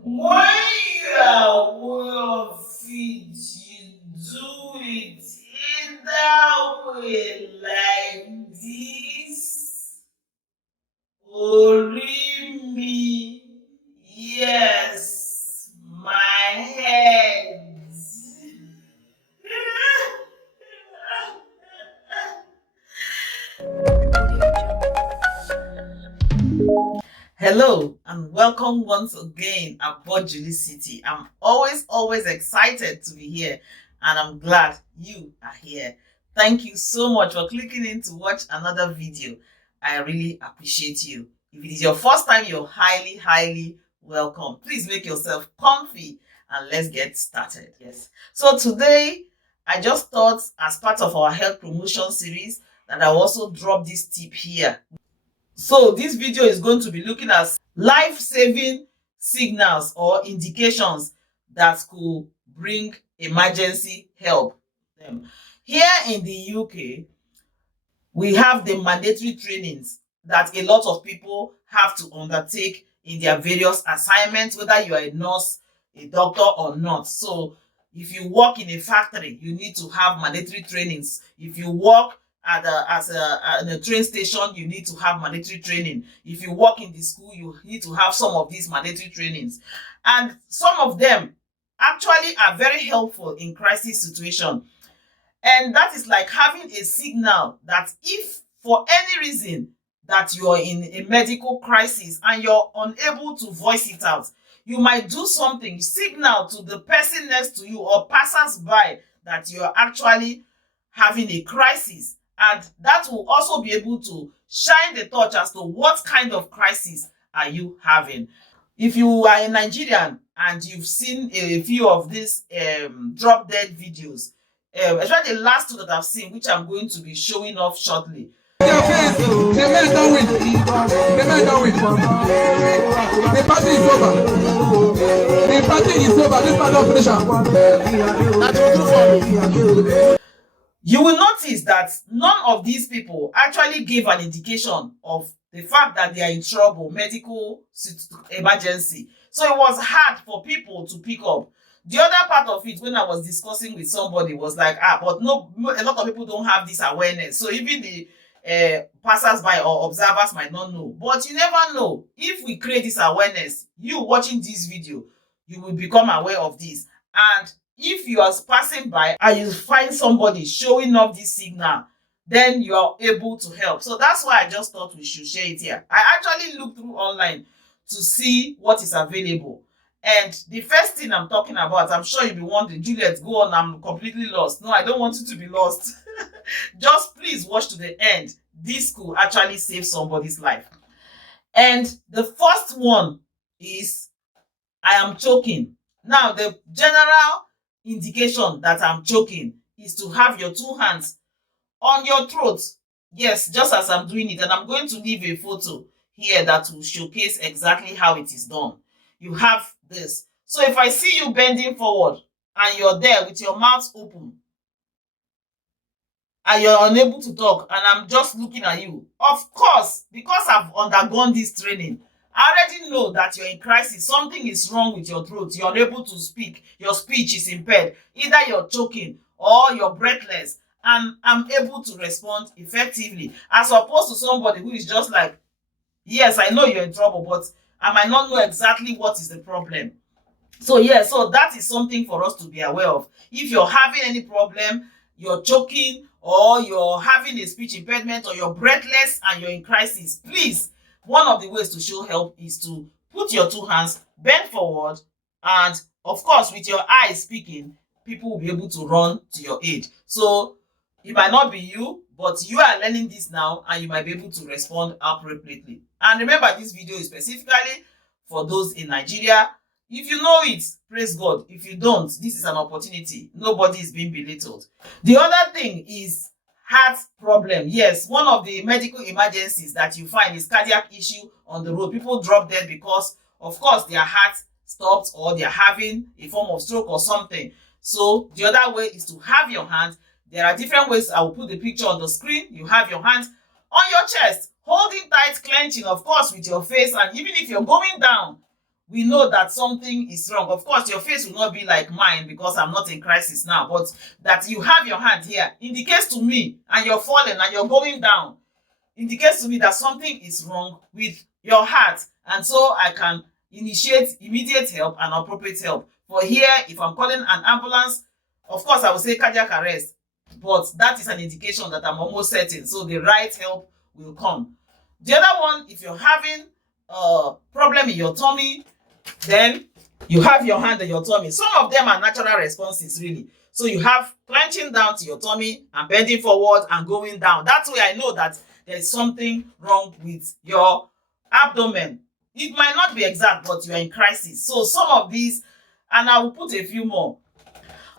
When you are well fit, you do it in that way like this. Orimi, yes, my head. Hello and welcome once again aboard JulieCity. I'm always excited to be here and I'm glad you are here. Thank you so much for clicking in to watch another video. I really appreciate you. If it is your first time, you're highly welcome. Please make yourself comfy and let's get started. Yes. So today, I just thought as part of our health promotion series that I'll also drop this tip here. So this video is going to be looking at life-saving signals or indications that could bring emergency help. Here in the UK, we have the mandatory trainings that a lot of people have to undertake in their various assignments, whether you are a nurse, a doctor or not. So if you work in a factory, you need to have mandatory trainings. If you work at a train station, you need to have mandatory training. If you work in the school, you need to have some of these mandatory trainings. And some of them actually are very helpful in crisis situation. And that is like having a signal that if for any reason that you're in a medical crisis and you're unable to voice it out, you might do something, signal to the person next to you or passers-by that you're actually having a crisis. And that will also be able to shine the torch as to what kind of crisis are you having. If you are a Nigerian and you've seen a few of these drop dead videos, especially the last two that I've seen, which I'm going to be showing off shortly. The men don't win. The men don't win. The party is over. The party is over. This man don't finish. You will notice that none of these people actually gave an indication of the fact that they are in trouble, medical emergency. So it was hard for people to pick up. The other part of it, when I was discussing with somebody, was like, but no, a lot of people don't have this awareness. So even the passers-by or observers might not know. But you never know. If we create this awareness, you watching this video, you will become aware of this. And if you are passing by and you find somebody showing off this signal, then you are able to help. So that's why I just thought we should share it here. I actually looked through online to see what is available. And the first thing I'm talking about, I'm sure you'll be wondering, Juliet, go on, I'm completely lost. No, I don't want you to be lost. Just please watch to the end. This could actually save somebody's life. And the first one is, I am choking. Now, the general indication that I'm choking is to have your two hands on your throat. Yes, just as I'm doing it. And I'm going to leave a photo here that will showcase exactly how it is done. You have this. So if I see you bending forward and you're there with your mouth open and you're unable to talk and I'm just looking at you, of course, because I've undergone this training, I already know that you're in crisis. Something is wrong with your throat. You're unable to speak. Your speech is impaired. Either you're choking or you're breathless. And I'm able to respond effectively. As opposed to somebody who is just like, yes, I know you're in trouble, but I might not know exactly what is the problem. So yeah, so that is something for us to be aware of. If you're having any problem, you're choking, or you're having a speech impairment, or you're breathless and you're in crisis, please, one of the ways to show help is to put your two hands, bend forward, and of course, with your eyes speaking, people will be able to run to your aid. So it might not be you, but you are learning this now and you might be able to respond appropriately. And remember, this video is specifically for those in Nigeria. If you know it, praise God. If you don't, this is an opportunity. Nobody is being belittled. The other thing is heart problem. Yes, one of the medical emergencies that you find is cardiac issue on the road. People drop dead because, of course, their heart stopped or they're having a form of stroke or something. So the other way is to have your hands. There are different ways. I will put the picture on the screen. You have your hands on your chest, holding tight, clenching, of course, with your face. And even if you're going down we know that something is wrong. Of course, your face will not be like mine because I'm not in crisis now, but that you have your hand here indicates to me, and you're falling and you're going down, indicates to me that something is wrong with your heart, and so I can initiate immediate help and appropriate help. For here, if I'm calling an ambulance, of course I will say cardiac arrest, but that is an indication that I'm almost certain, so the right help will come. The other one, if you're having a problem in your tummy, then you have your hand on your tummy. Some of them are natural responses, really. So you have clenching down to your tummy and bending forward and going down. That way I know that there is something wrong with your abdomen. It might not be exact, but you are in crisis. So some of these, and I will put a few more.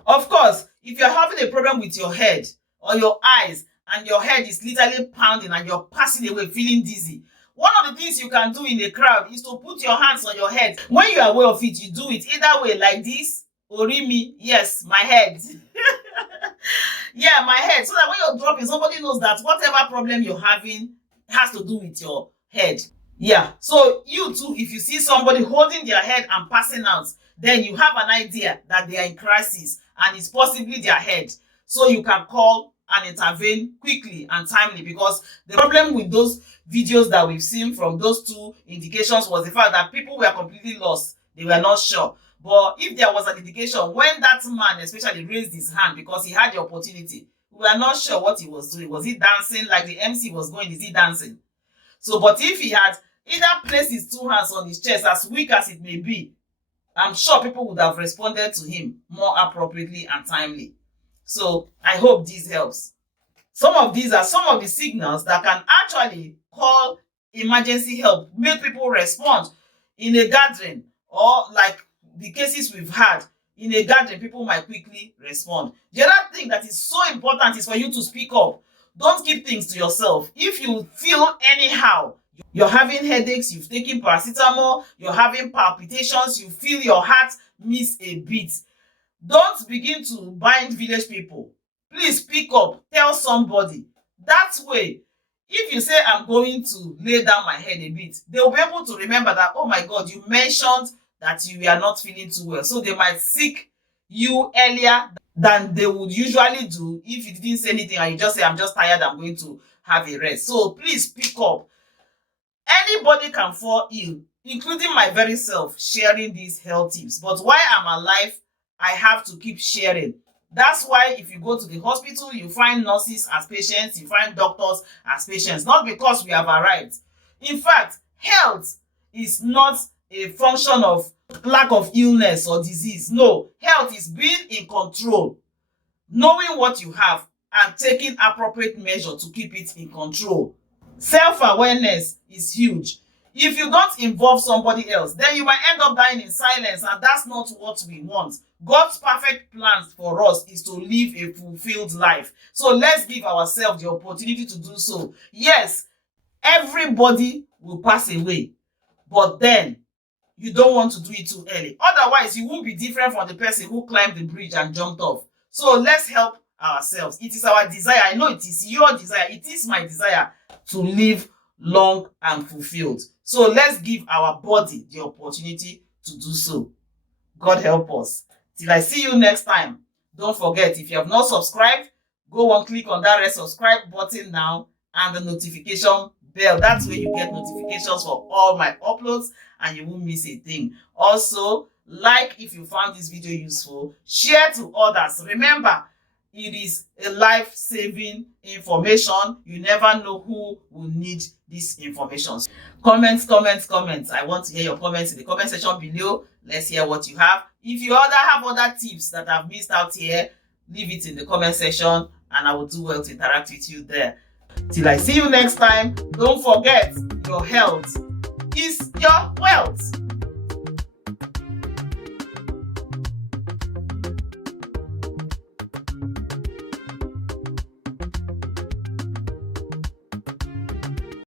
Of course, if you're having a problem with your head or your eyes, and your head is literally pounding and you're passing away feeling dizzy, one of the things you can do in a crowd is to put your hands on your head. When you are aware of it, you do it either way, like this, orimi, yes, my head. Yeah, my head. So that when you're dropping, somebody knows that whatever problem you're having has to do with your head. Yeah, so you too, if you see somebody holding their head and passing out, then you have an idea that they are in crisis and it's possibly their head. So you can call and intervene quickly and timely, because the problem with those videos that we've seen from those two indications was the fact that people were completely lost. They were not sure. But if there was an indication when that man especially raised his hand because he had the opportunity, we were not sure what he was doing. Was he dancing like the MC was going? Is he dancing? So, but if he had either placed his two hands on his chest, as weak as it may be, I'm sure people would have responded to him more appropriately and timely. So I hope this helps. Some of these are some of the signals that can actually call emergency help, make people respond in a gathering, or like the cases we've had in a gathering, people might quickly respond. The other thing that is so important is for you to speak up. Don't keep things to yourself. If you feel anyhow, you're having headaches, you've taken paracetamol, you're having palpitations, you feel your heart miss a beat, don't begin to bind village people. Please speak up, tell somebody. That way, if you say I'm going to lay down my head a bit, they'll be able to remember that, oh my God, you mentioned that you are not feeling too well. So they might seek you earlier than they would usually do if you didn't say anything and you just say, I'm just tired, I'm going to have a rest. So please speak up. Anybody can fall ill, including my very self, sharing these health tips. But while I'm alive, I have to keep sharing. That's why if you go to the hospital, you find nurses as patients, you find doctors as patients, not because we have arrived. In fact, health is not a function of lack of illness or disease. No, health is being in control, knowing what you have and taking appropriate measure to keep it in control. Self-awareness is huge. If you don't involve somebody else, then you might end up dying in silence, and that's not what we want. God's perfect plans for us is to live a fulfilled life. So let's give ourselves the opportunity to do so. Yes, everybody will pass away, but then you don't want to do it too early. Otherwise, you won't be different from the person who climbed the bridge and jumped off. So let's help ourselves. It is our desire. I know it is your desire. It is my desire to live long and fulfilled. So let's give our body the opportunity to do so. God help us. Till I see you next time. Don't forget, if you have not subscribed, go and click on that red subscribe button now and the notification bell. That's where you get notifications for all my uploads and you won't miss a thing. Also, like if you found this video useful, share to others. Remember, it is a life-saving information. You never know who will need this information. Comments. I want to hear your comments in the comment section below. Let's hear what you have. If you have other tips that I've missed out here, leave it in the comment section and I will do well to interact with you there. Till I see you next time, don't forget, your health is your wealth.